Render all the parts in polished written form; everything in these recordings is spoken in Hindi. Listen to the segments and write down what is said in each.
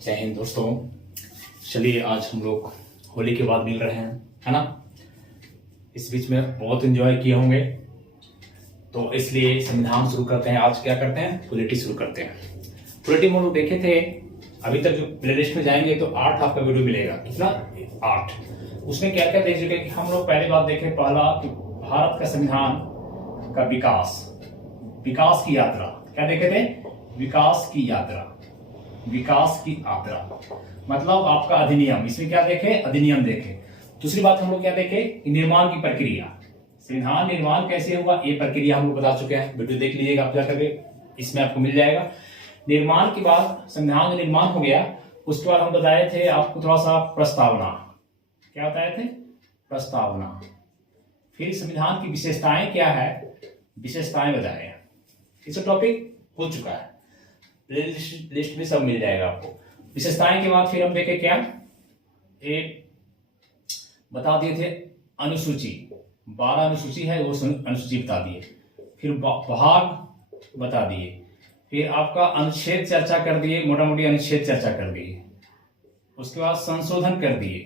जय हिंद दोस्तों। चलिए आज हम लोग होली के बाद मिल रहे हैं, है ना। इस बीच में बहुत एंजॉय किए होंगे, तो इसलिए संविधान शुरू करते हैं। आज क्या करते हैं, पॉलिटी शुरू करते हैं। पॉलिटी हम लोग देखे थे, अभी तक जो प्लेलिस्ट में जाएंगे तो 8 आपका वीडियो मिलेगा। कितना? 8। उसमें क्या क्या देख चुके कि हम लोग पहली बात देखे, पहला कि भारत का संविधान का विकास की यात्रा। क्या देखे थे? विकास की यात्रा, विकास की यात्रा मतलब आपका अधिनियम। इसमें क्या देखे? अधिनियम देखे। दूसरी बात हम लोग क्या देखे कि निर्माण की प्रक्रिया, संविधान निर्माण कैसे होगा, ये प्रक्रिया हम लोग बता चुके हैं। वीडियो देख लीजिएगा आप जाकर के, इसमें आपको मिल जाएगा। निर्माण के बाद संविधान निर्माण हो गया, उसके बाद हम बताए थे आपको थोड़ा सा प्रस्तावना। क्या बताए थे? प्रस्तावना। फिर संविधान की विशेषताएं क्या है, विशेषताएं बताए। इस टॉपिक हो चुका है, लिस्ट में सब मिल जाएगा आपको। विशेषताएं के बाद फिर हम देखे क्या, एक बता दिए थे अनुसूची, 12 अनुसूची है, वो अनुसूची बता दिए। फिर भाग बता दिए। फिर आपका अनुच्छेद चर्चा कर दिए, मोटा मोटी अनुच्छेद चर्चा कर दिए। उसके बाद संशोधन कर दिए।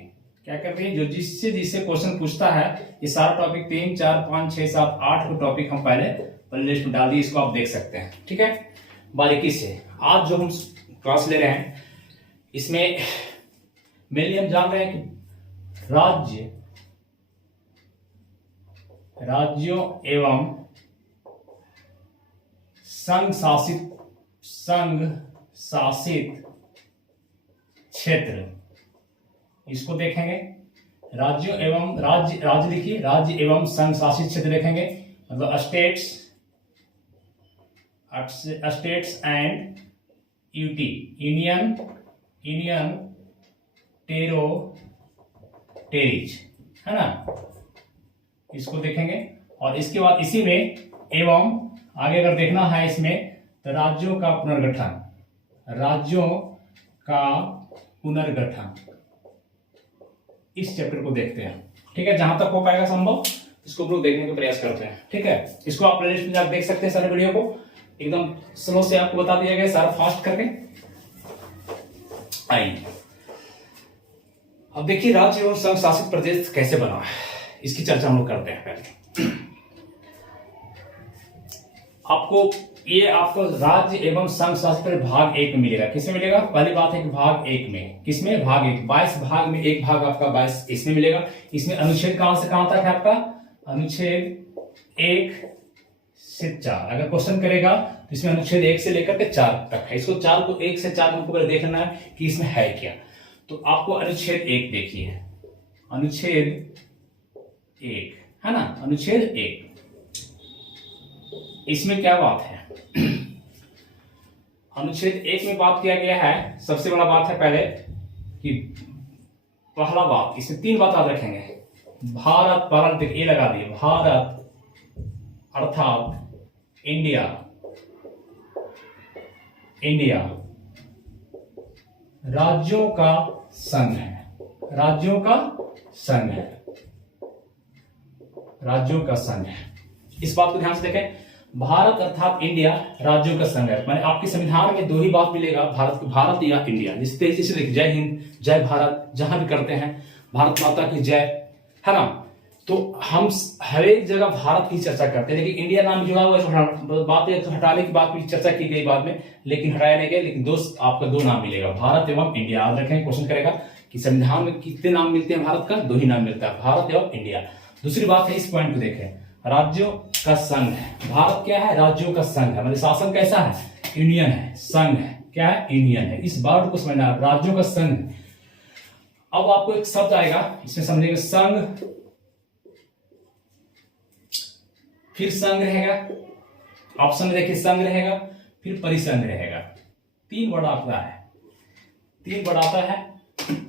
क्या कर दिए? जो जिससे क्वेश्चन पूछता है, ये सारा टॉपिक 3, 4, 5, 6, 7, 8 को टॉपिक हम पहले लिस्ट में डाल दिए। इसको आप देख सकते हैं, ठीक है, बारीकी से। आज जो हम क्लास ले रहे हैं, इसमें मेनली हम जान रहे हैं कि राज्यों एवं संघ शासित क्षेत्र, इसको देखेंगे। राज्यों एवं राज्य लिखिए, राज्य एवं संघ शासित क्षेत्र देखेंगे, मतलब states and UT, union territories, है ना, इसको देखेंगे। और इसके बाद इसी में एवं आगे अगर देखना है इसमें, तो राज्यों का पुनर्गठन, इस चैप्टर को देखते हैं, ठीक है। जहां तक हो पाएगा संभव इसको लोग देखने का प्रयास करते हैं, ठीक है। इसको आप प्लेलिस्ट में जाकर देख सकते हैं। सारे वीडियो को एकदम स्लो से आपको बता दिया गया, सारा फास्ट करके। आइए अब देखिए, राज्य एवं संघ शासित प्रदेश कैसे बना है, इसकी चर्चा हम लोग करते हैं। पहले आपको राज्य एवं संघ शासित भाग 1 में मिलेगा। किसमें मिलेगा? पहली बात है कि भाग 1 में, किसमें? भाग 1, 22 भाग में एक भाग आपका 22 इसमें मिलेगा। इसमें अनुच्छेद कहां से कहां तक है आपका? अनुच्छेद 1 से 4। अगर क्वेश्चन करेगा तो इसमें अनुच्छेद 1 से लेकर के 4 तक है। इसको 4 को 1 से 4 हमको पहले देख लेना है कि इसमें है क्या। तो आपको अनुच्छेद 1 देखिए, अनुच्छेद 1, है ना, अनुच्छेद 1। इसमें क्या बात है? अनुच्छेद 1 में बात किया गया है, सबसे बड़ा बात है पहले कि पहला बात, इसमें 3 बात याद रखेंगे। भारत, ये लगा दिए, भारत अर्थात इंडिया राज्यों का संघ है, राज्यों का संघ है। इस बात को ध्यान से देखें, भारत अर्थात इंडिया राज्यों का संघ है। माने आपके संविधान में 2 ही बात मिलेगा, भारत या इंडिया। जिस तरीके से देखिए, जय हिंद, जय भारत, जहां भी करते हैं भारत माता की जय, है ना। तो हम हर एक जगह भारत की चर्चा करते हैं, लेकिन इंडिया नाम जुड़ा हुआ बात है, तो हटाने की बात भी चर्चा की गई बाद में, लेकिन हटाया नहीं गया। लेकिन आपका 2 नाम मिलेगा, भारत एवं इंडिया। याद रखें, क्वेश्चन करेगा कि संविधान में कितने नाम मिलते हैं भारत का? 2 ही नाम मिलता है, भारत एवं इंडिया। दूसरी बात है, इस पॉइंट को देखें, राज्यों का संघ है। भारत क्या है? राज्यों का संघ है। मतलब शासन कैसा है? यूनियन है, संघ है। क्या है? यूनियन है। इस वर्ड को समझना है, राज्यों का संघ। अब आपको एक शब्द आएगा, इसमें समझेंगे संघ, फिर संघ रहेगा, ऑप्शन में देखिए, संघ रहेगा, फिर परिसंघ रहेगा। 3 वर्ड आता है, 3 वर्ड आता है।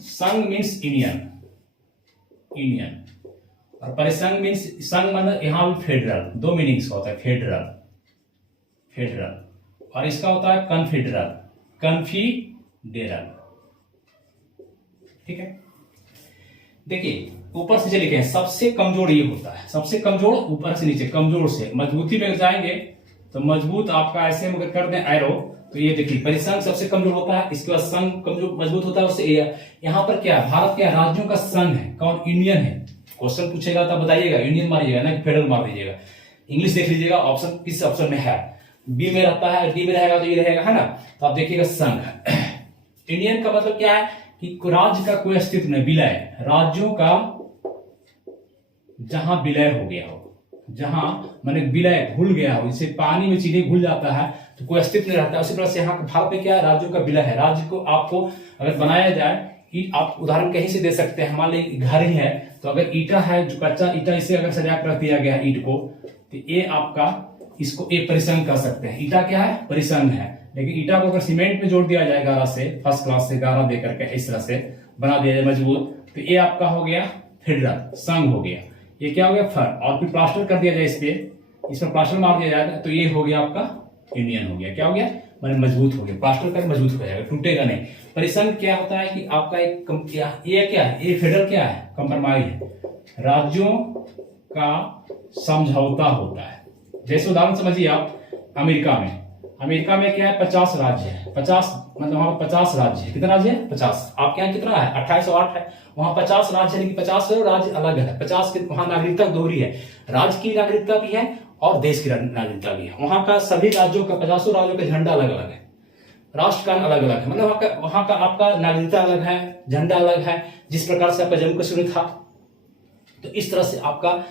संघ मीन्स यूनियन, और परिसंघ मीन्स, संघ मतलब यहां भी फेडरल, 2 मीनिंग्स होता है, फेडरल, और इसका होता है कन्फीडेरल, ठीक है। देखिए ऊपर से लिखे हैं, सबसे कमजोर ये होता है, सबसे कमजोर ऊपर से नीचे, कमजोर से मजबूती में जाएंगे तो मजबूत आपका ऐसे मगर कर दें एरो तो ये देखिए परिसंघ सबसे कमजोर होता है, इसके बाद संघ कमजोर मजबूत होता है उससे। यहाँ पर क्या है, भारत क्या राज्यों का संघ है, कौन यूनियन है। क्वेश्चन पूछेगा तब बताइएगा यूनियन मारिएगा ना कि फेडरल मार दीजिएगा। इंग्लिश देख लीजिएगा ऑप्शन किस ऑप्शन में है, बी में रहता है, डी में रहेगा तो ये रहेगा, है ना। तो आप देखिएगा संघ। इंडियन का मतलब क्या है कि राज्य का कोई अस्तित्व नहीं, विलय, राज्यों का जहां विलय हो गया हो, जहां माने विलय घुल गया हो, जैसे पानी में चीनी घुल जाता है तो कोई अस्तित्व नहीं रहता, उसी तरह से यहाँ भारत में क्या है, राज्यों का विलय है। राज्य को आपको अगर बनाया जाए कि आप उदाहरण कहीं से दे सकते हैं, हमारे लिए घर ही है तो अगर ईटा है, जो कच्चा ईटा इसे अगर सजा कर रख दिया गया ईट को, तो ये आपका इसको एक परिसंघ कह सकते हैं। ईटा क्या है, परिसंघ है। लेकिन ईटा को अगर सीमेंट में जोड़ दिया जाए गारा से, फर्स्ट क्लास से गारा दे करके इस तरह से बना दिया जाए मजबूत, तो ये आपका हो गया फेडरल, संघ हो गया। ये क्या हो गया फर, और फिर प्लास्टर कर दिया जाए इस पे, इसमें प्लास्टर मार दिया जाएगा तो ये हो गया आपका यूनियन हो गया। क्या हो गया, मैंने मजबूत हो गया, प्लास्टर कर मजबूत हो जाएगा, टूटेगा नहीं। परिसंघ क्या होता है कि आपका एक ये क्या है, ये फेडरल क्या है, कंप्रोमाइज है, राज्यों का समझौता होता है। जैसे उदाहरण समझिए आप, अमेरिका में क्या है, 50 राज्य है, 50 मतलब वहां 50 राज्य है। कितना राज्य है, 50। आपके यहाँ कितना है, 2808 है, वहां 50 राज्य है, लेकिन 50 राज्य अलग है। 50 के वहां नागरिकता दोहरी है, राज्य की नागरिकता भी है और देश की नागरिकता भी है। वहां का सभी राज्यों का 50 राज्यों का झंडा अलग अलग है, राष्ट्र का अलग अलग है, मतलब वहां का आपका नागरिकता अलग है, झंडा अलग है। जिस प्रकार से आपका जम्मू कश्मीर था, तो इस तरह से आपका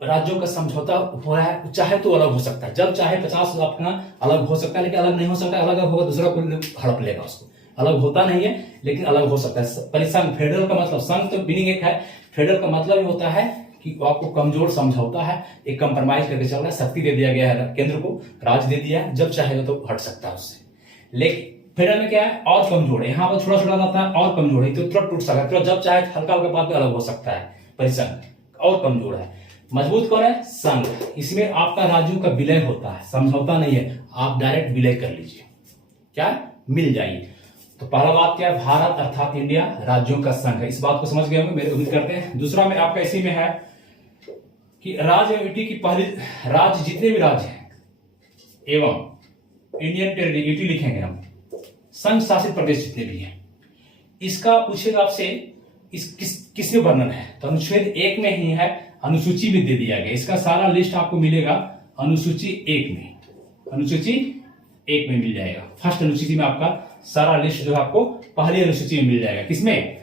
राज्यों का समझौता हो रहा है। चाहे तो अलग हो सकता है, जब चाहे 50 अपना अलग हो सकता है, लेकिन अलग नहीं हो सकता। अलग होगा दूसरा कोई हड़प लेगा उसको, अलग होता नहीं है लेकिन अलग हो सकता है। परिसंघ, फेडरल का मतलब, संघ तो मीनिंग एक है, फेडरल का मतलब ये होता है कि आपको कमजोर समझौता है, एक कंप्रोमाइज करके चल रहा है, शक्ति दे दिया गया है केंद्र को, राज्य दे दिया है, जब चाहेगा तो हट सकता है उससे। लेकिन फेडरल में क्या है, और कमजोर है, यहाँ पर छोटा छोटा रहता है और कमजोर है, तो तुरंत टूट सकता है, तो जब चाहे हल्का हल्का बात में अलग हो सकता है। परिसंघ और कमजोर है। मजबूत कौन है, संघ। इसमें आपका राज्यों का विलय होता है, समझौता नहीं है, आप डायरेक्ट विलय कर लीजिए, क्या मिल जाइए। तो पहला बात क्या है, भारत अर्थात इंडिया राज्यों का संघ है। इस बात को समझ गए होंगे, मेरे उम्मीद करते हैं। दूसरा में आपका इसी में है कि राज्य यूटी की पहली, राज्य जितने भी राज्य हैं एवं इंडियन टेरिटरी, यूटी लिखेंगे हम, संघ शासित प्रदेश जितने भी हैं, इसका पूछेगा आपसे इस किसमें वर्णन है, तो अनुच्छेद 1 में ही है, अनुसूची में दे दिया गया। इसका सारा लिस्ट आपको मिलेगा अनुसूची 1 में, अनुसूची 1 में मिल जाएगा। फर्स्ट अनुसूची में आपका सारा लिस्ट जो है आपको पहली अनुसूची में मिल जाएगा। किसमें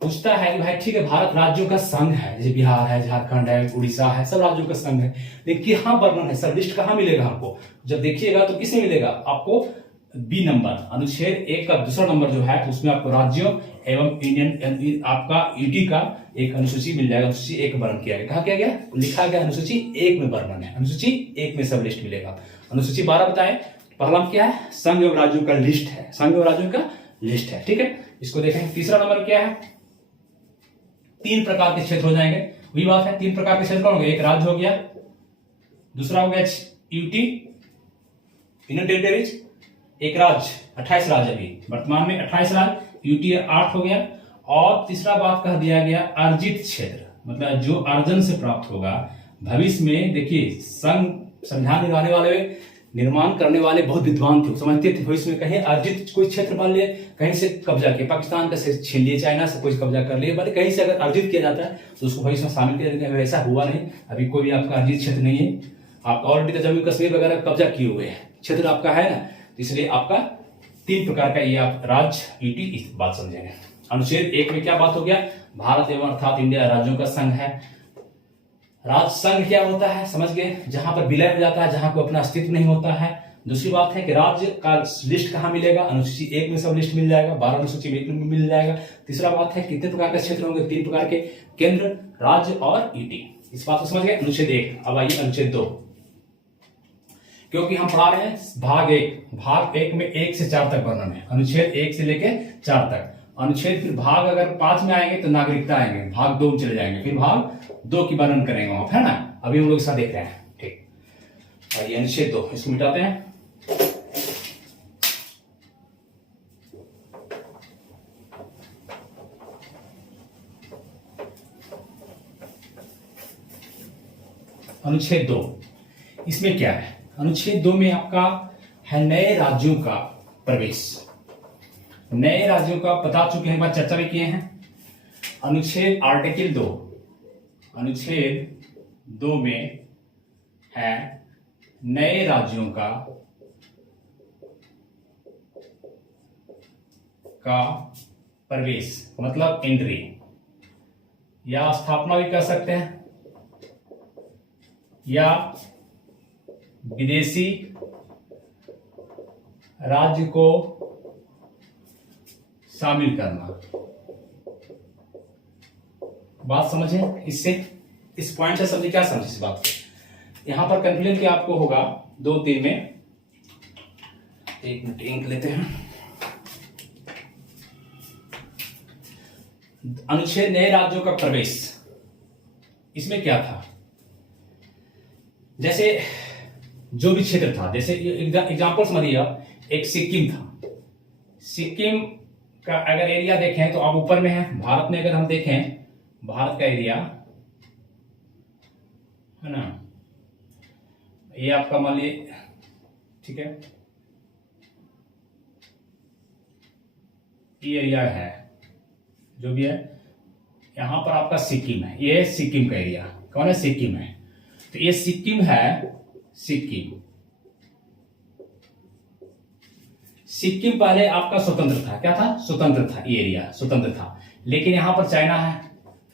पूछता है कि भाई ठीक है, भारत राज्यों का संघ है, जैसे बिहार है, झारखंड है, उड़ीसा है, सब राज्यों का संघ है, लेकिन कहाँ वर्णन है, सब लिस्ट कहाँ मिलेगा हमको, जब देखिएगा तो किसमें मिलेगा आपको, बी नंबर, अनुच्छेद 1 का दूसरा नंबर जो है, उसमें आपको राज्यों एवं इंडियन आपका यूटी का एक अनुसूची मिल जाएगा। अनुसूची 1 वर्णन किया गया, कहा किया गया, लिखा गया अनुसूची 1 में वर्णन है, अनुसूची 1 में सब लिस्ट मिलेगा। अनुसूची 12 बताएं, पहला क्या है, संघ एवं राज्यों का लिस्ट है, संघ एवं राज्यों का लिस्ट है, ठीक है, इसको देखें। तीसरा नंबर क्या है, 3 प्रकार के क्षेत्र हो जाएंगे, वही बात है, 3 प्रकार के क्षेत्र कौन हो गए, एक राज्य हो गया, दूसरा हो गया यूटी यूनियन टेरिटरीज, एक राज्य, 28 राज्य अभी वर्तमान में 28 राज्य, यूटी 8 हो गया, और तीसरा बात कह दिया गया अर्जित क्षेत्र, मतलब जो अर्जन से प्राप्त होगा भविष्य में। देखिए संविधान निर्माण वाले, निर्माण करने वाले बहुत विद्वान थे, समझते थे भविष्य में कहीं अर्जित कोई क्षेत्र मान लिए, कहीं से कब्जा किया, पाकिस्तान का से छीन लिए, चाइना से कोई कब्जा कर लिए, बल्कि कहीं से अगर अर्जित किया जाता है तो उसको भविष्य में शामिल किया जाता है। ऐसा हुआ नहीं, अभी कोई भी आपका अर्जित क्षेत्र नहीं है, आप ऑलरेडी तो जम्मू कश्मीर वगैरह कब्जा किए हुए हैं, क्षेत्र आपका है ना, इसलिए आपका 3 प्रकार का ये आप राज्य यूटी, इस बात समझेंगे। अनुच्छेद 1 में क्या बात हो गया, भारत एवं अर्थात इंडिया राज्यों का संघ है। राज्य संघ क्या होता है समझ गए, जहां पर विलय हो जाता है, जहां को अपना अस्तित्व नहीं होता है। दूसरी बात है कि राज्य का लिस्ट कहां मिलेगा, अनुसूची 1 में सब लिस्ट मिल जाएगा, 12 अनुसूची में मिल जाएगा। तीसरा बात है कितने प्रकार के क्षेत्र होंगे, 3 प्रकार के, केंद्र, राज्य और यूटी, इस बात को समझ गए। अनुच्छेद 1, अब आइए अनुच्छेद 2, क्योंकि हम पढ़ा रहे हैं भाग 1 में 1 से 4 तक वर्णन है, अनुच्छेद 1 से लेके 4 तक। अनुच्छेद फिर भाग अगर 5 में आएंगे तो नागरिकता आएंगे, भाग 2 में चले जाएंगे, फिर भाग 2 की वर्णन करेंगे वहां, है ना। अभी हम लोग ऐसा देख रहे हैं, ठीक। और ये अनुच्छेद 2, इसको मिटाते हैं। अनुच्छेद 2, इसमें क्या है, अनुच्छेद 2 में आपका है नए राज्यों का प्रवेश। नए राज्यों का बता चुके हैं, एक बार चर्चा भी किए हैं। अनुच्छेद आर्टिकल 2, अनुच्छेद 2 में है नए राज्यों का प्रवेश, मतलब एंट्री, या स्थापना भी कर सकते हैं, या विदेशी राज्य को शामिल करना। बात समझे? इससे इस पॉइंट से समझे, क्या समझे इस बात को? यहां पर कंफ्यूजन क्या आपको होगा 2-3 में। एक मिनट इंक लेते हैं। अनुच्छेद नए राज्यों का प्रवेश, इसमें क्या था? जैसे जो भी क्षेत्र था, जैसे एग्जांपल समझिए आप, एक सिक्किम था। सिक्किम का अगर एरिया देखें तो आप ऊपर में है। भारत में अगर हम देखें, भारत का एरिया है ना, ये आपका मान लीजिए, ठीक है, ये एरिया है जो भी है। यहां पर आपका सिक्किम है, ये सिक्किम का एरिया। कौन है? सिक्किम है। तो ये सिक्किम है, सिक्किम। सिक्किम पहले आपका स्वतंत्र था। क्या था? स्वतंत्र था, ये एरिया स्वतंत्र था। लेकिन यहां पर चाइना है।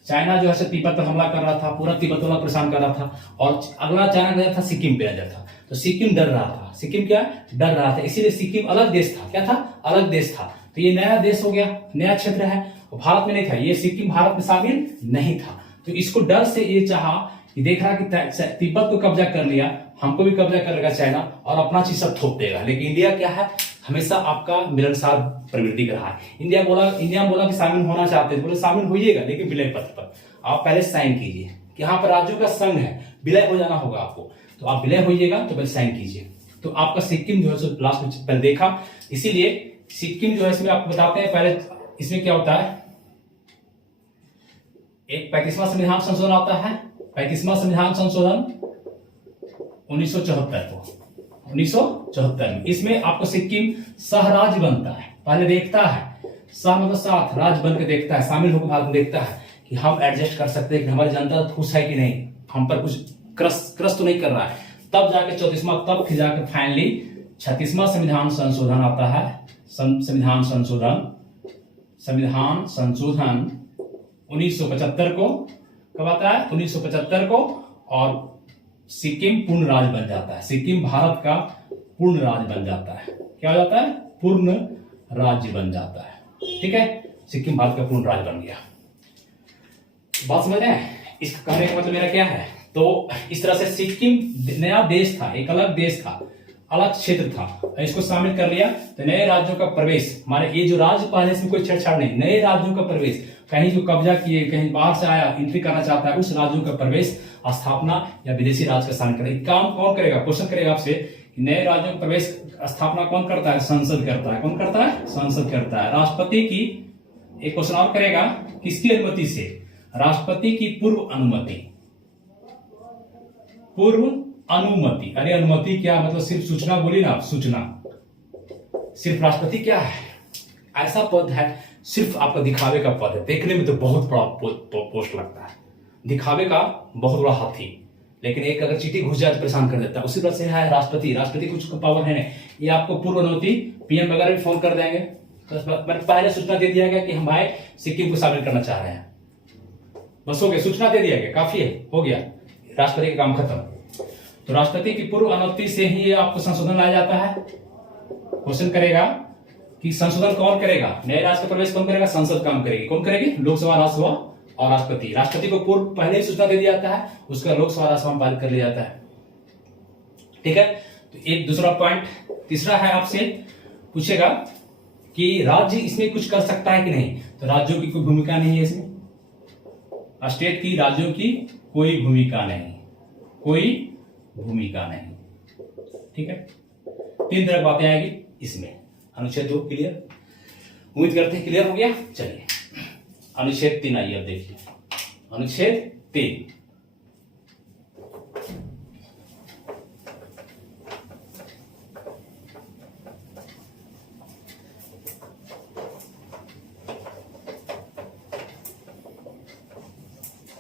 चाइना जो है तिब्बत पर हमला कर रहा था, पूरा तिब्बत वाला परेशान कर रहा था, और अगला चाइना नजर था सिक्किम पे नजर था। तो सिक्किम डर रहा था। सिक्किम क्या? डर रहा था। इसीलिए सिक्किम अलग देश था। क्या था? अलग देश था। तो ये नया देश हो गया, नया क्षेत्र है, भारत में नहीं था। ये सिक्किम भारत में शामिल नहीं था। तो इसको डर से ये चाहा कि देख रहा कि तिब्बत को कब्जा कर लिया, हमको भी कब्जा कर लेगा चाइना, और अपना चीज सब थोप देगा। लेकिन इंडिया क्या है? हमेशा आपका मिलनसार प्रवृत्ति का रहा है। इंडिया बोला कि शामिल होना चाहते हैं, बोले शामिल होइएगा, लेकिन विलय पत्र पर आप पहले साइन कीजिए कि यहाँ पर राज्यों का संघ है, विलय हो जाना होगा आपको। तो आप विलय होइएगा तो पहले साइन कीजिए। तो आपका सिक्किम जो है लास्ट में पहले देखा, इसीलिए सिक्किम जो है इसमें आपको बताते हैं। पहले इसमें क्या होता है, एक 35वां संविधान संशोधन आता है। 35वां संविधान संशोधन 1974 को, 1974 में इसमें आपको सिक्किम सहराज्य बनता है। पहले देखता है, सह मतलब साथ, राज्य बन के देखता है, शामिल होकर भारत में देखता है कि हम एडजस्ट कर सकते हैं, कि हमारी जनता खुश है कि नहीं, हम पर कुछ क्रस तो नहीं कर रहा है। तब जाके 34वां, तब फिर जाकर फाइनली 36वां संविधान संशोधन आता है। संविधान संशोधन 1975 को कब आता है? 1975 को। और सिक्किम पूर्ण राज्य बन जाता है। सिक्किम भारत का पूर्ण राज्य बन जाता है। क्या हो जाता है? पूर्ण राज्य बन जाता है। ठीक है, सिक्किम भारत का पूर्ण राज्य बन गया। बात समझ रहे हैं? इस कहने का मतलब मेरा क्या है? तो इस तरह से सिक्किम नया देश था, एक अलग देश था, अलग क्षेत्र था, इसको शामिल कर लिया। तो नए राज्यों का प्रवेश, माने ये जो राज्य पहले इसमें कोई छेड़छाड़ नहीं, नए राज्यों का प्रवेश, कहीं जो कब्जा किए, कहीं बाहर से आया, एंट्री करना चाहता है, उस राज्यों का प्रवेश, स्थापना या विदेशी राज्य का शामिल करेगा। काम कौन करेगा? क्वेश्चन करेगा आपसे कि नए राज्यों का प्रवेश स्थापना कौन करता है? संसद करता है। कौन करता है? संसद करता है। राष्ट्रपति की, एक क्वेश्चन और करेगा, किसकी अनुमति से? राष्ट्रपति की पूर्व अनुमति। पूर्व अनुमति, अरे अनुमति क्या मतलब? सिर्फ सूचना बोली ना आप, सूचना। सिर्फ राष्ट्रपति क्या है? ऐसा पद है, सिर्फ आपका दिखावे का पद है। देखने में तो बहुत बड़ा पोस्ट लगता है, दिखावे का बहुत बड़ा हाथी, लेकिन एक अगर चीटी घुस जाए तो परेशान कर देता है। उसी तरह से है राष्ट्रपति। राष्ट्रपति कुछ पावर है नहीं, ये आपको पूर्व अनुमति, पीएम वगैरह भी फोन कर देंगे तो मैंने पहले सूचना दे दिया गया कि हम भाई सिक्किम को शामिल करना चाह रहे हैं, बस हो गया, सूचना दे दिया गया, काफी है, हो गया, राष्ट्रपति का काम खत्म। तो राष्ट्रपति की पूर्व अनुमति से ही आपको संशोधन लाया जाता है। क्वेश्चन करेगा कि संशोधन कौन करेगा? नए राज्य का प्रवेश कौन करेगा? संसद काम करेगी। कौन करेगी? लोकसभा, राज्यसभा और राष्ट्रपति। राष्ट्रपति को पूर्व पहले ही सूचना दे दिया जाता है, उसका लोकसभा राज्यसभा में पारित कर लिया जाता है। ठीक है, तो एक दूसरा पॉइंट। तीसरा है, आपसे पूछेगा कि राज्य इसमें कुछ कर सकता है कि नहीं? तो राज्यों की कोई भूमिका नहीं है इसमें, स्टेट की, राज्यों की कोई भूमिका नहीं, कोई भूमिका नहीं। ठीक है, 3 तरह की बातें आएगी इसमें। अनुच्छेद 2 क्लियर, उम्मीद करते हैं क्लियर हो गया। चलिए अनुच्छेद 3 आइए, अब देखिए अनुच्छेद 3।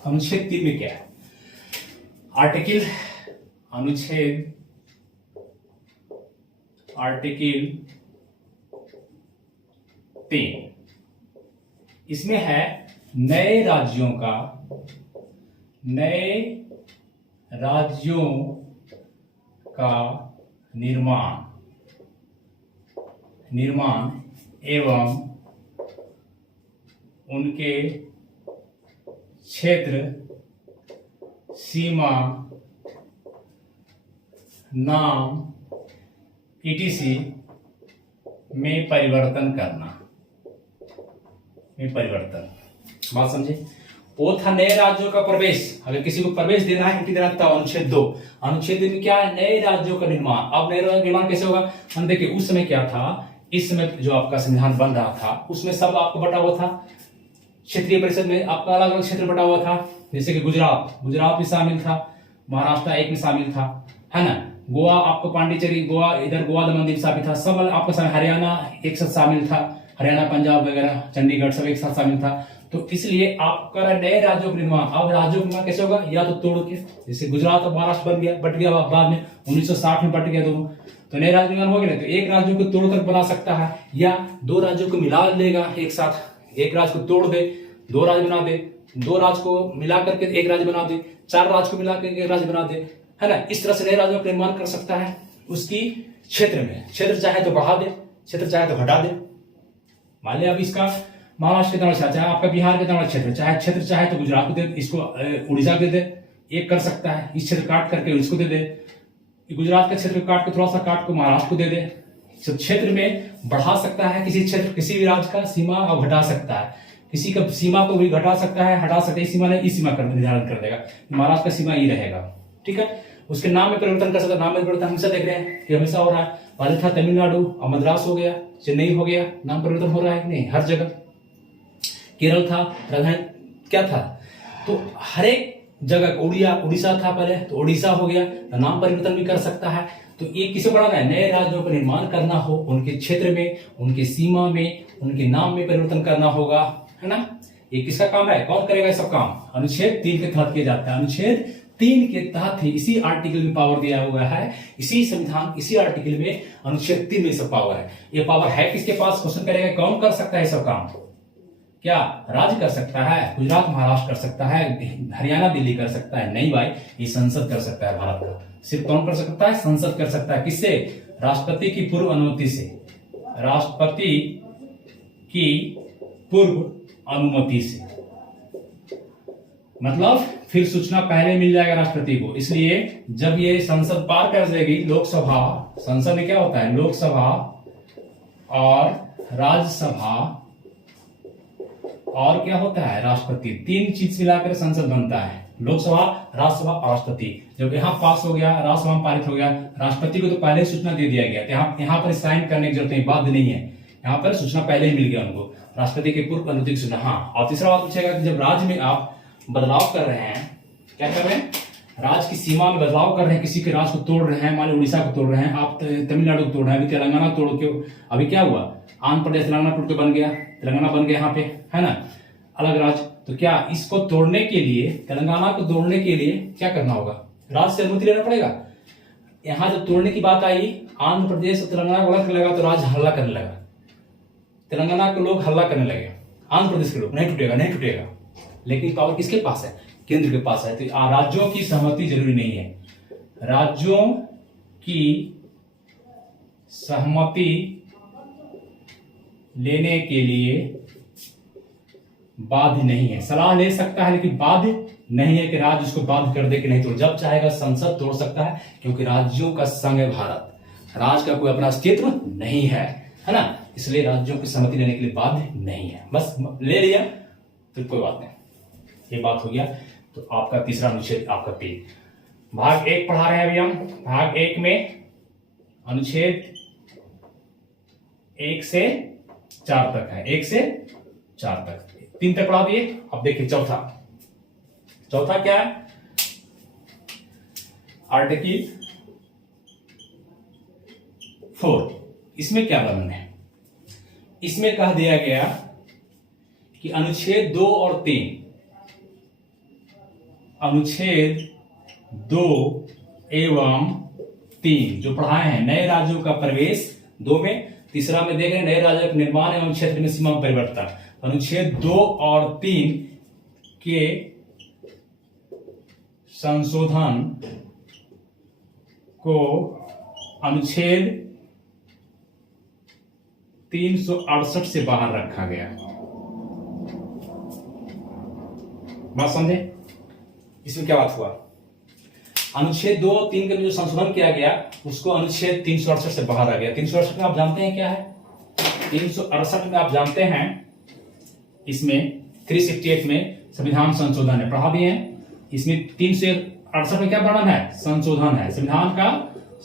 अनुच्छेद 3 में क्या है? आर्टिकल अनुच्छेद आर्टिकल 3 इसमें है नए राज्यों का निर्माण एवं उनके क्षेत्र, सीमा, नाम ईटीसी में परिवर्तन करना। बात समझे? वो था नए राज्यों का प्रवेश। अगर किसी को प्रवेश देना है देना था अनुच्छेद 2। अनुच्छेद 2 में क्या है? नए राज्यों का निर्माण। अब नए राज्यों का निर्माण कैसे होगा? हम देखिए उस समय क्या था, इस समय जो आपका संविधान बन रहा था उसमें सब आपको बटा हुआ था। क्षेत्रीय परिषद में आपका अलग अलग क्षेत्र बटा हुआ था, जैसे कि गुजरात भी शामिल था, महाराष्ट्र एक में शामिल था, है ना। गोवा आपको पांडिचेरी, गोवा इधर गोवा दमन दीव शामिल था, सब आपका शामिल। हरियाणा एक साथ शामिल था, हरियाणा पंजाब वगैरह चंडीगढ़ सब एक साथ शामिल था। तो इसलिए आपका नए राज्यों का निर्माण। अब राज्यों का निर्माण कैसे होगा? या तो तोड़ के, जैसे गुजरात और महाराष्ट्र बन गया, बट गया बाद में 1960 में बट गया दोनों, तो नए राज्य निर्माण हो गया। तो एक राज्यों को तोड़कर बना सकता है, या दो राज्यों को मिला लेगा एक साथ। एक राज्य को तोड़ दे, दो राज्य बना दे, दो राज्य को मिला करके एक राज्य बना दे, चार राज्य को मिला करके एक राज्य बना दे, है ना। इस तरह से नए राज्यों का निर्माण कर सकता है उसकी क्षेत्र में। क्षेत्र चाहे तो बढ़ा दे, क्षेत्र चाहे तो घटा दे। मान लिया अब इसका महाराष्ट्र के तरह, चाहे आपका बिहार के तरह क्षेत्र, क्षेत्र चाहे तो गुजरात को दे, इसको उड़ीसा दे दे, एक कर सकता है। इस क्षेत्र काट करके इसको दे दे, गुजरात का क्षेत्र काट के थोड़ा सा काट को महाराष्ट्र को दे दे। क्षेत्र में बढ़ा सकता है किसी क्षेत्र, किसी भी राज्य का सीमा, और घटा सकता है किसी का सीमा को भी घटा सकता है, हटा सकता है। सीमा नहीं, इस सीमा का निर्धारण कर देगा, महाराष्ट्र का सीमा ये रहेगा, ठीक है। उसके नाम में परिवर्तन कर सकता है। नाम में परिवर्तन हमेशा देख रहे हैं कि हमेशा हो रहा है। पहले था तमिलनाडु, अब मद्रास हो गया, चेन्नई हो गया, नाम परिवर्तन हो रहा है नहीं, हर जगह। केरल था, राजधानी क्या था, तो हर एक जगह। उड़ीसा था पहले, तो उड़ीसा हो गया, तो नाम परिवर्तन भी कर सकता है। तो ये किसे बढ़ाना है? नए राज्यों का निर्माण करना हो, उनके क्षेत्र में, उनके सीमा में, उनके नाम में परिवर्तन करना होगा, है ना। ये किसका काम है? कौन करेगा ये सब काम? अनुच्छेद 3 के तहत किया जाता है। अनुच्छेद 3 के तहत ही इसी आर्टिकल में पावर दिया हुआ है, इसी संविधान, इसी आर्टिकल में अनुच्छेद 3 में सब पावर है। ये पावर है किसके पास? क्वेश्चन करेगा कौन कर सकता है ये सब काम? क्या राज्य कर सकता है? गुजरात महाराष्ट्र कर सकता है, हरियाणा दिल्ली कर सकता है? नहीं भाई, ये संसद कर सकता है भारत का। सिर्फ कौन कर सकता है? संसद कर सकता है। किससे? राष्ट्रपति की पूर्व अनुमति से। राष्ट्रपति की पूर्व अनुमति से, मतलब फिर सूचना पहले मिल जाएगा राष्ट्रपति को। इसलिए जब ये संसद पार कर जाएगी, लोकसभा, संसद में क्या होता है? लोकसभा और राज्यसभा, और क्या होता है? राष्ट्रपति। तीन चीज मिलाकर संसद बनता है, लोकसभा, राज्यसभा और राष्ट्रपति। जब यहाँ पास हो गया, राज्यसभा में पारित हो गया, राष्ट्रपति को तो पहले सूचना दे दिया गया, यहाँ पर साइन करने की जरूरत नहीं, बाध्य नहीं है, यहाँ पर सूचना पहले ही मिल गया उनको, राष्ट्रपति के पूर्व अनुमति की सूचना। हाँ, और तीसरा बात पूछेगा कि जब राज्य में आप बदलाव कर रहे हैं, क्या कर रहे हैं? राज्य की सीमा में बदलाव कर रहे हैं, किसी के राज्य को तोड़ रहे हैं, मान लो उड़ीसा को तोड़ रहे हैं, आप तमिलनाडु को तोड़ रहे हैं, अभी तेलंगाना तोड़ के, अभी क्या हुआ? आंध्र प्रदेश तेलंगाना टूट के बन गया, तेलंगाना बन गया यहाँ पे, है ना, अलग राज्य। तो क्या इसको तोड़ने के लिए, तेलंगाना को तोड़ने के लिए क्या करना होगा? राज्य से अनुमति लेना पड़ेगा। यहाँ जब तोड़ने की बात आई, आंध्र प्रदेश और तेलंगाना को अलग लगा, तो राज्य हल्ला करने लगा, तेलंगाना के लोग हल्ला करने लगे, आंध्र प्रदेश के लोग, नहीं टूटेगा, नहीं टूटेगा। लेकिन पावर किसके पास है? केंद्र के पास है। तो राज्यों की सहमति जरूरी नहीं है, राज्यों की सहमति लेने के लिए बाध्य नहीं है। सलाह ले सकता है लेकिन बाध्य नहीं है कि राज्य उसको बाध्य कर दे कि नहीं तोड़। जब चाहेगा संसद तोड़ सकता है, क्योंकि राज्यों का संघ है भारत, राज्य का कोई अपना अस्तित्व नहीं है, है ना। इसलिए राज्यों की सहमति लेने के लिए बाध्य नहीं है। बस ले लिया तो कोई बात नहीं, ये बात हो गया। तो आपका तीसरा अनुच्छेद आपका 3 भाग 1 पढ़ा रहे हैं अभी हम। भाग 1 में अनुच्छेद 1 से 4 तक है, 1 से 4 तक, 3 तक पढ़ा दिए। अब देखिए चौथा क्या है? आर्टिकल 4। इसमें क्या वर्णन है? इसमें कह दिया गया कि अनुच्छेद 2 और 3 अनुच्छेद 2 एवं 3 जो पढ़ाए हैं, नए राज्यों का प्रवेश 2 में, तीसरा में देख रहे हैं नए राज्यों का निर्माण एवं क्षेत्र में सीमा परिवर्तन। अनुच्छेद 2 और 3 के संशोधन को अनुच्छेद 368 से बाहर रखा गया। बात समझे? इसमें क्या बात हुआ? अनुच्छेद 2 और 3 के जो संशोधन किया गया उसको अनुच्छेद 368 से बाहर आ गया। 368 में आप जानते हैं क्या है? 368 में आप जानते हैं, इसमें 368 में संविधान संशोधन है, पढ़ा भी है। इसमें 368 में क्या वर्णन है? संशोधन है। संविधान का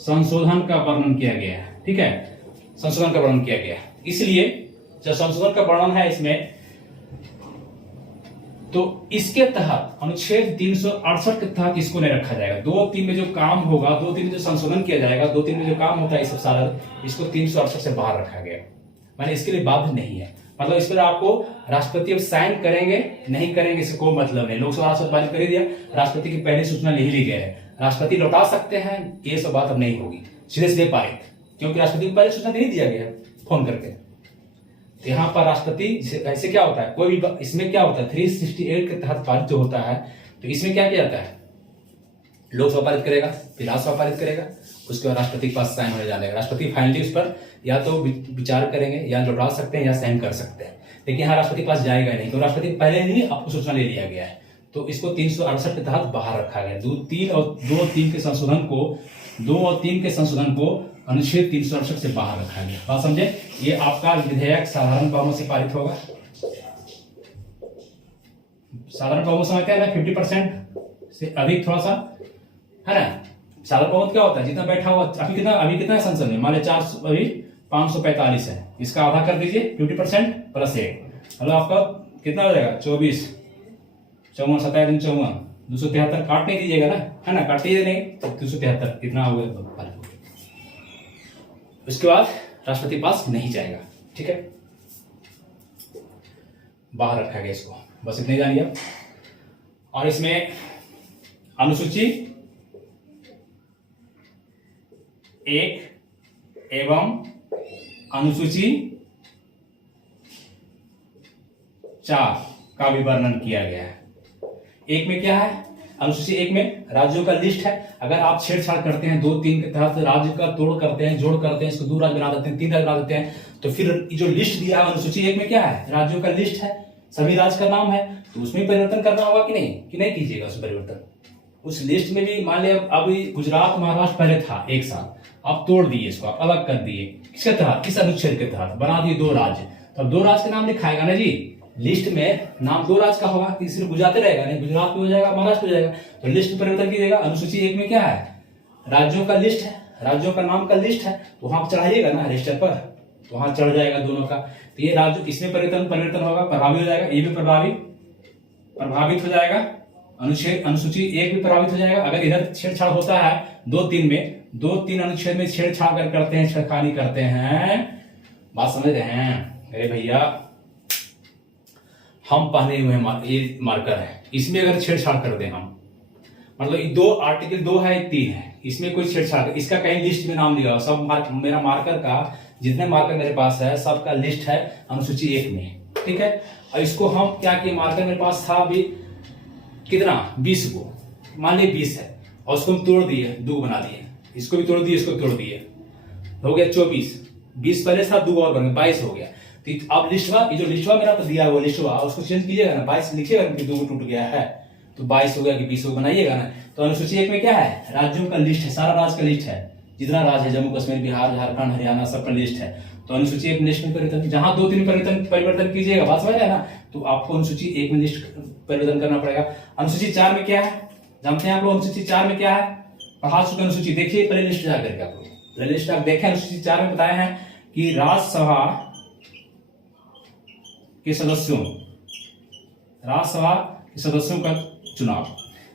संशोधन का वर्णन किया गया है। ठीक है, संशोधन का वर्णन किया गया है। इसलिए जब संशोधन का वर्णन है इसमें, तो इसके तहत अनुच्छेद 368 के तहत इसको नहीं रखा जाएगा। 2-3 में जो काम होगा, 2-3 में जो संशोधन किया जाएगा, 2-3 में जो काम होता है, ये सब सारा इसको 368 से बाहर रखा गया। माने इसके लिए बाध्य नहीं है। मतलब इस पर आपको राष्ट्रपति अब साइन करेंगे नहीं करेंगे इससे कोई मतलब नहीं। लोकसभा राष्ट्रपति पारित कर दिया, राष्ट्रपति की पहले सूचना ले ली गई है, राष्ट्रपति लौटा सकते हैं, ये सब बात अब नहीं होगी, सीधे सीधे पारित, क्योंकि राष्ट्रपति को पहले सूचना नहीं दिया गया फोन करके। यहाँ पर राष्ट्रपति ऐसे क्या होता है, कोई भी इसमें क्या होता है 368 के तहत पारित जो होता है, तो इसमें क्या किया जाता है, लोकसभा पारित करेगा, फिर राज्यसभा पारित करेगा, उसके बाद राष्ट्रपति के पास साइन होने जाएगा। राष्ट्रपति फाइनली उस पर या तो विचार करेंगे या लौटा सकते हैं या साइन कर सकते हैं, लेकिन यहाँ राष्ट्रपति के पास जाएगा नहीं, तो राष्ट्रपति पहले ही आपको सूचना ले लिया गया है, तो इसको 368 के तहत बाहर रखा गया। 2 और 3 के संशोधन को अनुच्छेद 368 से बाहर रखा गया। बात समझे? ये आपका विधेयक साधारण बहुमत से पारित होगा। साधारण बहुमत समझते हैं ना, 50% से अधिक थोड़ा सा है ना। साधारण बहुमत क्या होता है? जितना बैठा हुआ अभी कितना है संसद में, मान लीजिए 400, अभी 545 है, इसका आधा कर दीजिए 50% प्लस 1, मतलब आपका कितना हो जाएगा 24, 54, 27, 54, 273 काट नहीं दीजिएगा ना, है ना, काटिए नहीं, 273 इतना हो गया। उसके बाद राष्ट्रपति पास नहीं जाएगा। ठीक है, बाहर रखा गया इसको, बस इतने जानिए। और इसमें अनुसूची 1 एवं अनुसूची 4 का भी वर्णन किया गया है। 1 में क्या है? अनुसूची 1 में राज्यों का लिस्ट है। अगर आप छेड़छाड़ करते हैं 2-3 के तहत, राज्य का तोड़ करते हैं, जोड़ करते हैं, इसको 2 राज्य बना देते हैं, 3 राज्य बना देते हैं, तो फिर जो लिस्ट दिया है अनुसूची 1 में क्या है? राज्यों का लिस्ट है, सभी राज्य का नाम है, तो उसमें परिवर्तन करना होगा कि नहीं कीजिएगा उस परिवर्तन। उस लिस्ट में भी मान लिया अभी गुजरात महाराष्ट्र पहले था एक साथ, आप तोड़ दिए इसको, आप अलग कर दिए, किसके तहत? किस अनुच्छेद के तहत? बना दिए 2 राज्य, तब 2 राज्य का नाम लिखाएगा ना जी, लिस्ट में नाम 2 राज्य का होगा, तीसरे गुजरात रहेगा नहीं, गुजरात में हो जाएगा, महाराष्ट्र हो जाएगा, तो लिस्ट परिवर्तन कीजिएगा। अनुसूची 1 में क्या है? राज्यों का लिस्ट है, राज्यों का नाम का लिस्ट है, तो वहां चढ़ाइएगा ना रजिस्टर पर, तो वहां चढ़ जाएगा दोनों का, तो ये राज्य इसमें परिवर्तन होगा, प्रभावी हो जाएगा, ये भी प्रभावित हो जाएगा, अनुसूची 1 भी प्रभावित हो जाएगा। अगर इधर छेड़छाड़ होता है 2-3 में, 2-3 अनुच्छेद में छेड़छाड़ करते हैं, छेड़खानी करते हैं, बात समझ रहे हैं? अरे भैया हम पहने हुए ये मार्कर है, इसमें अगर छेड़छाड़ कर दें हम, मतलब 2 आर्टिकल 2 है 3 है, इसमें कोई छेड़छाड़, इसका कहीं लिस्ट में नाम लिया, सब मेरा मार्कर का जितने मार्कर मेरे पास है सबका लिस्ट है अनुसूची 1 में। ठीक है, और इसको हम क्या किए, मार्कर मेरे पास था अभी कितना 20 को, मान लीजिए 20 है, और उसको हम तोड़ दिए, 2 बना दिए, इसको भी तोड़ दिए, इसको तोड़ दिए, हो गया 24, 20 पहले था, 2 और बन गए 22 हो गया। तो अब लिस्टवा, ये जो लिस्टवा मेरा तो दिया हुआ लिस्टवा, उसको चेंज कीजिएगा ना, 22 लिखिएगा कि 2 टूट गया है, तो 22 हो गया कि 20 बनाइएगा ना। तो अनुसूची 1 में क्या है? राज्यों का लिस्ट है, सारा राज्य का लिस्ट है, जितना राज्य है, जम्मू कश्मीर, बिहार, झारखंड, हरियाणा, सब का लिस्ट है। तो अनुसूची 1 में लिस्ट में परिवर्तन, जहां 2-3 परिवर्तन कीजिएगा, बात समझ रहे हैं ना, तो आपको अनुसूची 1 में लिस्ट परिवर्तन करना पड़ेगा। अनुसूची 4 में क्या है जानते हैं आप लोग? अनुसूची 4 में क्या है? पढ़ा चुके अनुसूची, देखिए पहले लिस्ट जाकर के आप लोग पहले लिस्ट आप देखें। अनुसूची 4 में बताया है कि राज्यसभा के सदस्यों का चुनाव,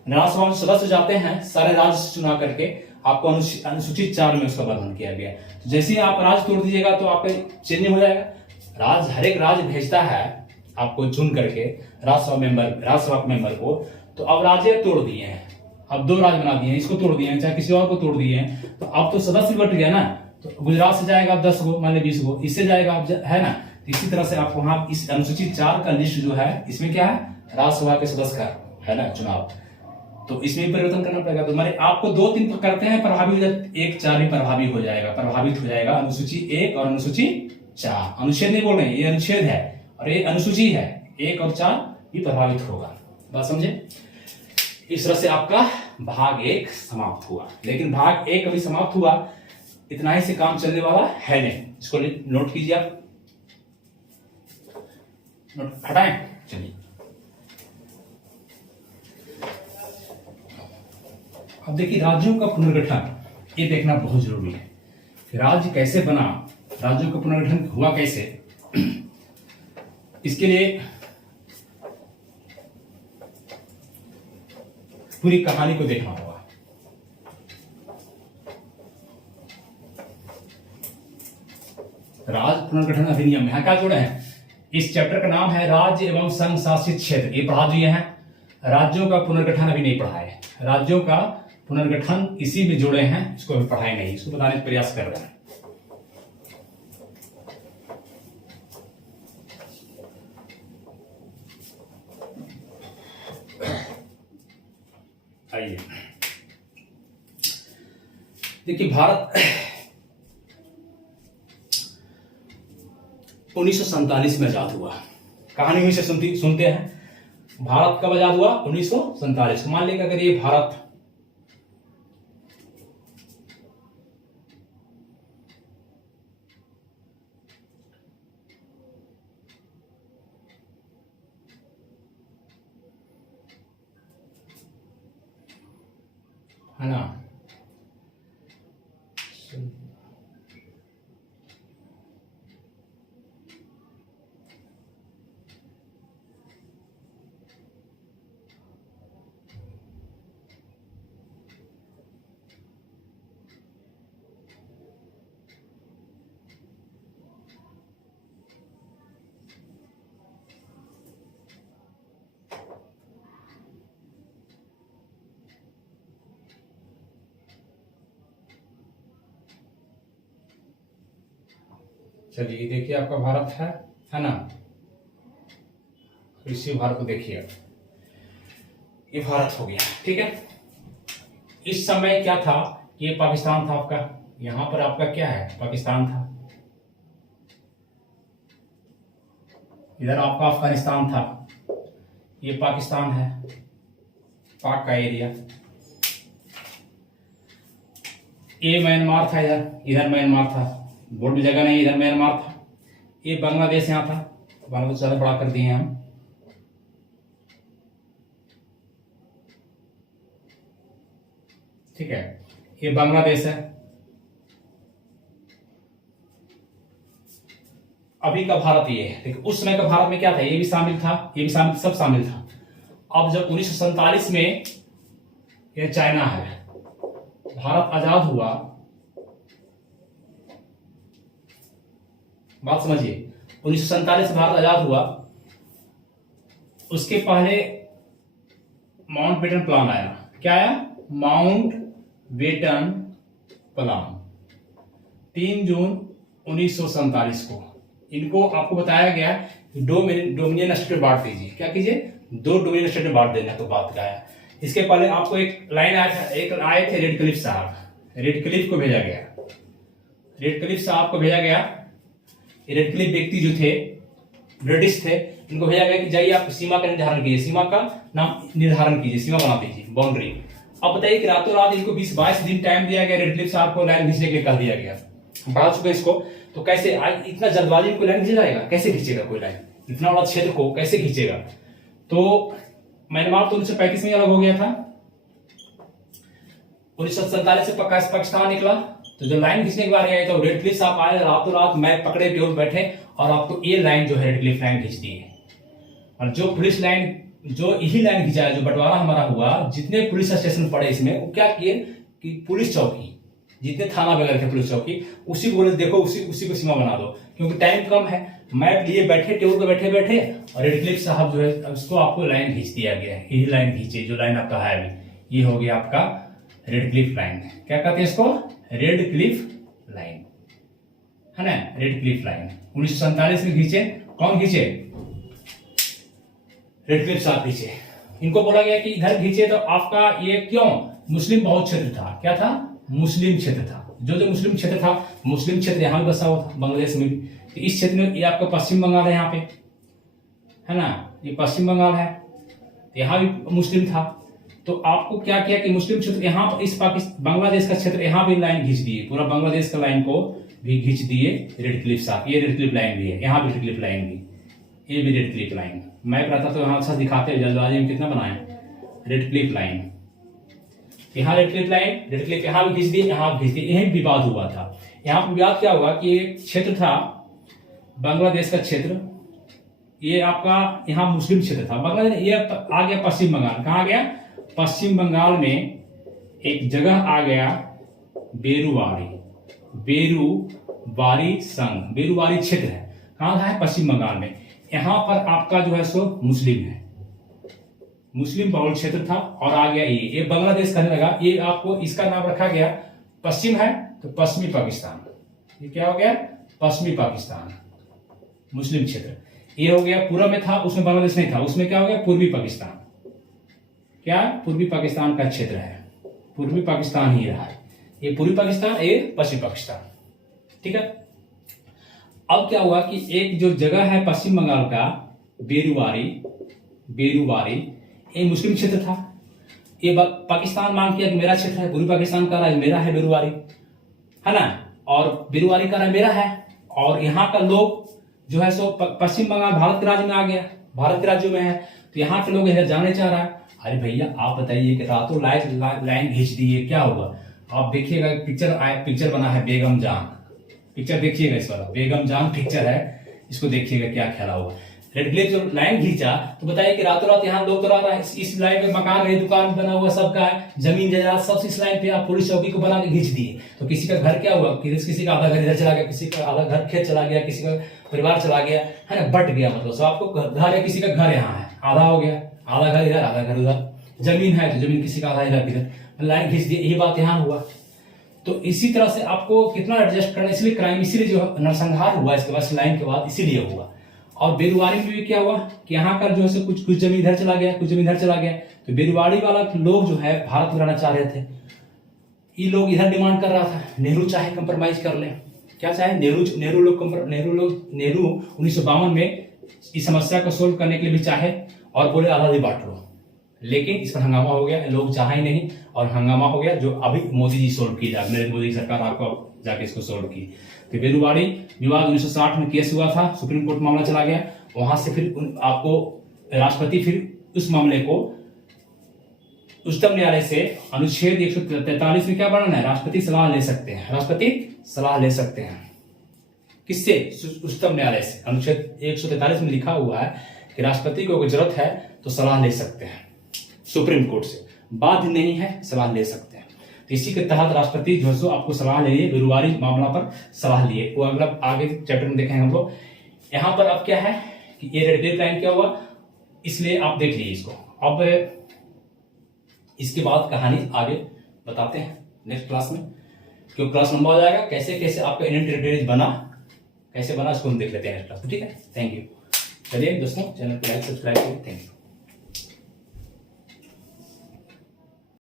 राज्यसभा में सदस्य जाते हैं सारे राज्य से चुनाव करके, आपको अनुसूची 4 में उसका वर्णन किया गया। तो जैसे ही आप राज्य तोड़ दीजिएगा तो आपका चेंजिंग हो जाएगा। राज्य, हर एक राज्य भेजता है आपको चुन करके राज्यसभा मेंबर को, तो अब राज्य तोड़ दिए हैं, अब 2 राज्य बना दिए हैं, इसको तोड़ दिए हैं, चाहे किसी और को तोड़ दिए हैं, तो अब तो सदस्य बट गया ना। तो गुजरात से जाएगा अब 10 गो, मान ली 20 गो, इससे जाएगा अब है ना। तो इसी तरह से आपको वहां इस अनुसूची 4 का लिस्ट जो है, इसमें क्या है, राज्यसभा के सदस्य का है ना चुनाव, तो इसमें परिवर्तन करना पड़ेगा। तो माने आपको 2-3 करते हैं प्रभावी हो जाए, 1-4 भी प्रभावी हो जाएगा, प्रभावित हो जाएगा अनुसूची 1 और अनुसूची 4। अनुच्छेद नहीं बोल रहे हैं, ये अनुच्छेद है और ये अनुसूची है, 1 और 4 भी प्रभावित होगा। बात समझे? इस तरह से आपका भाग 1 समाप्त हुआ। लेकिन भाग 1 अभी समाप्त हुआ, इतना ही से काम चलने वाला है नहीं। इसको नोट कीजिए आप, नोट हटाएं। चलिए अब देखिए, राज्यों का पुनर्गठन ये देखना बहुत जरूरी है कि राज्य कैसे बना, राज्यों का पुनर्गठन हुआ कैसे। इसके लिए पूरी कहानी को देखना होगा। राज्य पुनर्गठन अधिनियम, यहां क्या जोड़े हैं, इस चैप्टर का नाम है राज्य एवं संघ शासित क्षेत्र। ये पढ़ा दिए हैं। राज्यों का पुनर्गठन अभी नहीं पढ़ा है, राज्यों का पुनर्गठन इसी में जोड़े हैं, इसको अभी पढ़ाए नहीं, इसको बताने का प्रयास कर रहे हैं। आइए देखिए, भारत 1947 में आजाद हुआ। कहानी हुई से सुनते हैं। भारत कब आजाद हुआ? 1947। मान लीजिए अगर ये भारत है ना, चलिए देखिए, आपका भारत है ना। इसी भारत को देखिए, ये भारत हो गया, ठीक है। इस समय क्या था, ये पाकिस्तान था आपका, यहां पर आपका क्या है, पाकिस्तान था, इधर आपका अफगानिस्तान था, ये पाकिस्तान है, पाक का एरिया। ये म्यांमार था, इधर म्यांमार था, बोर्ड में जगह नहीं, इधर म्यांमार था। ये बांग्लादेश यहां था, बांग्लादेश ज्यादा बड़ा कर दिए हैं हम। ठीक है, ये बांग्लादेश है। अभी का भारत ये है, लेकिन उस समय का भारत में क्या था, ये भी शामिल था, ये भी शामिल, सब शामिल था। अब जब 1947 में ये चाइना है, भारत आजाद हुआ, बात समझिए, 1947 भारत आजाद हुआ। उसके पहले माउंटबेटन प्लान आया। क्या आया? माउंटबेटन प्लान, 3 जून 1947 को। इनको आपको बताया गया कि डोमिनियन स्टेट में बांट दीजिए। क्या कीजिए? 2 डोमिनियन स्टेट में बांट देना, तो बात क्या है। इसके पहले आपको एक लाइन आया था, एक आए थे रेड क्लिफ साहब, रेड क्लिफ को भेजा गया, रेड क्लिफ साहब को भेजा गया। रेड क्लिफ व्यक्ति जो थे, ब्रिटिश थे, इनको भेजा गया कि जाइए आप सीमा का निर्धारण कीजिए, सीमा का नाम निर्धारण कीजिए, सीमा बना दीजिए, बाउंड्री। अब बताइए कि रातों रात इनको 20-22 दिन टाइम दिया गया, रेड क्लिफ साहब को लाइन खींचने के लिए कह दिया गया। बढ़ा चुके इसको, तो कैसे आज इतना जल्दबाजी में कोई लाइन खींचा जाएगा? कैसे खींचेगा कोई लाइन, इतना बड़ा क्षेत्र को कैसे खींचेगा? तो म्यांमार तो 1935 में अलग हो गया था, 1947 से पाकिस्तान निकला। तो जो लाइन खींचने के बारे में, तो रेड क्लिफ साहब आए, रातों रात मैप पकड़े टेबल बैठे और आपको ये लाइन जो है रेड क्लिफ लाइन खींच दी है। और जो पुलिस लाइन, जो यही लाइन खींचा है, जो बंटवारा हमारा हुआ, जितने पुलिस स्टेशन पड़े इसमें, वो क्या किए कि पुलिस चौकी, जितने थाना वगैरह थे पुलिस चौकी, उसी को बोले देखो उसी को सीमा बना दो, क्योंकि टाइम कम है। मैप लिए बैठे, टेबल पे बैठे बैठे, और रेडक्लिफ साहब जो है उसको आपको लाइन खींच दिया गया है। यही लाइन खींचे जो लाइन आपका है अभी, ये हो गया आपका रेडक्लिफ लाइन। क्या कहते हैं इसको? रेडक्लिफ लाइन, है ना, रेडक्लिफ लाइन 1947 में खींचे। कौन खींचे? रेडक्लिफ साहब खींचे। इनको बोला गया कि इधर खींचे तो आपका ये क्यों? मुस्लिम बहुत क्षेत्र था। क्या था? मुस्लिम क्षेत्र था। जो मुस्लिम क्षेत्र था, मुस्लिम क्षेत्र यहाँ भी बसा हुआ था बांग्लादेश में। तो इस क्षेत्र में ये आपका पश्चिम बंगाल है, यहाँ पे है ना, ये पश्चिम बंगाल है, यहाँ भी मुस्लिम था। तो आपको क्या किया कि मुस्लिम क्षेत्र यहाँ पर, इस पाकिस्तान बांग्लादेश का क्षेत्र यहाँ भी लाइन खींच दिए, पूरा बांग्लादेश का लाइन को भी खींच दिए रेडक्लिफ साहब। ये रेडक्लिफ लाइन भी है, यहाँ भी रेडक्लिफ लाइन भी, ये भी रेडक्लिफ लाइन। मैप रहता तो यहाँ अच्छा दिखाते हैं, जल्दबाजी में कितना बनाए रेडक्लिफ लाइन। यहाँ रेडक्लिफ लाइन, रेडक्लिफ यहाँ भी खींच दिए, यहाँ भी खींच दिए। यही विवाद हुआ था। यहाँ पर विवाद क्या हुआ कि एक क्षेत्र था बांग्लादेश का क्षेत्र, ये आपका यहाँ मुस्लिम क्षेत्र था बांग्लादेश। ये आ गया पश्चिम बंगाल। कहाँ आ गया? पश्चिम बंगाल में एक जगह आ गया बेरुवारी, बेरुवारी संघ, बेरुवारी क्षेत्र है। कहाँ है? पश्चिम बंगाल में। यहाँ पर आपका जो है सो मुस्लिम है, मुस्लिम बहुल क्षेत्र था। और आ गया ये बांग्लादेश कहने लगा। ये आपको इसका नाम रखा गया, पश्चिम है तो पश्चिमी पाकिस्तान। ये क्या हो गया? पश्चिमी पाकिस्तान, मुस्लिम क्षेत्र। ये हो गया। पूर्व में था, उसमें बांग्लादेश नहीं था, उसमें क्या हो गया? पूर्वी पाकिस्तान। क्या? पूर्वी पाकिस्तान का क्षेत्र है, पूर्वी पाकिस्तान ही रहा है। ये पूर्वी पाकिस्तान, ये पश्चिमी पाकिस्तान, ठीक है। अब क्या हुआ कि एक जो जगह है पश्चिम बंगाल का बेरुवारी, बेरुवारी ये मुस्लिम क्षेत्र था। ये पाकिस्तान मांग किया कि मेरा क्षेत्र है, पूर्वी पाकिस्तान का राज्य मेरा है बेरुवारी, है ना, और बेरुवारी का राज्य मेरा है। और यहाँ का लोग जो है सो पश्चिम बंगाल भारत के राज्य में आ गया, भारत के राज्यों में है। तो यहाँ के लोग इधर जाने चाह रहा है। अरे भैया आप बताइए कि रातों लाइन खींच दी है, क्या होगा? आप देखिएगा पिक्चर बना है बेगम जान, पिक्चर देखिएगा, इस वाला बेगम जान पिक्चर है, इसको देखिएगा क्या खेला हुआ। रेडक्लिफ जो लाइन खींचा तो बताइए कि रातों रात यहाँ लोग तो रह रहा है, इस लाइन में मकान है, दुकान बना हुआ सबका है, जमीन जायदाद सब इस लाइन पे आप पुलिस चौकी को बना के खींच दिए। तो किसी का घर क्या हुआ? किसी का आधा घर इधर चला गया, किसी का आधा घर खेत चला गया, किसी का परिवार चला गया, है ना, बट गया। मतलब सब आपको घर है, किसी का घर यहाँ है, आधा हो गया, आधा घर इधर आधा घर उधर, जमीन है तो जमीन किसी का आधा इधर किधर, लाइन खींच दी। यही बात यहाँ हुआ। तो इसी तरह से आपको कितना एडजस्ट करना, इसलिए क्राइम, इसीलिए जो नरसंहार हुआ इसके बाद लाइन के बाद, इसीलिए हुआ। और बेरुवारी में भी क्या हुआ कि यहाँ का जो है कुछ जमीन इधर चला गया, कुछ जमीन इधर चला गया। तो बेरुवारी वाला लोग जो है भारत में रहना चाह रहे थे, ये लोग इधर डिमांड कर रहा था। नेहरू चाहे कंप्रोमाइज कर ले, क्या चाहे? नेहरू 1952 में इस समस्या को सोल्व करने के लिए भी चाहे और बोले आजादी बांट लो, लेकिन इस पर हंगामा हो गया, लोग चाहे ही नहीं और हंगामा हो गया, जो अभी मोदी जी सोल्व की, नरेंद्र मोदी सरकार आपको जाके इसको सोल्व की। तो बेरुवारी विवाद 1960 में केस हुआ था, सुप्रीम कोर्ट मामला चला गया, वहां से फिर आपको राष्ट्रपति फिर उस मामले को उच्चतम न्यायालय से अनुच्छेद 143 में क्या वर्णन है? राष्ट्रपति सलाह ले सकते हैं, राष्ट्रपति सलाह ले सकते हैं। किससे? उच्चतम न्यायालय से। अनुच्छेद 143 में लिखा हुआ है कि राष्ट्रपति को अगर जरूरत है तो सलाह ले सकते हैं सुप्रीम कोर्ट से, बाध्य नहीं है, सलाह ले सकते हैं। तो इसी के तहत राष्ट्रपति जो है आपको सलाह ले लिए, बेरुवारी मामला पर सलाह लिए। वो अगला आगे चैप्टर में देखेंगे हम लोग। यहाँ पर अब क्या है कि ये रेडक्लिफ लाइन क्या हुआ, इसलिए आप देख लीजिए इसको। अब इसके बाद कहानी आगे बताते हैं नेक्स्ट क्लास में, क्योंकि क्लास लंबा हो जाएगा। कैसे कैसे आपका इंडियन टेरिटरीज बना, कैसे बना, इसको हम देख लेते हैं नेक्स्ट क्लास में, ठीक है। Thank you. चलिए दोस्तों, चैनल को लाइक सब्सक्राइब करिए। Thank you.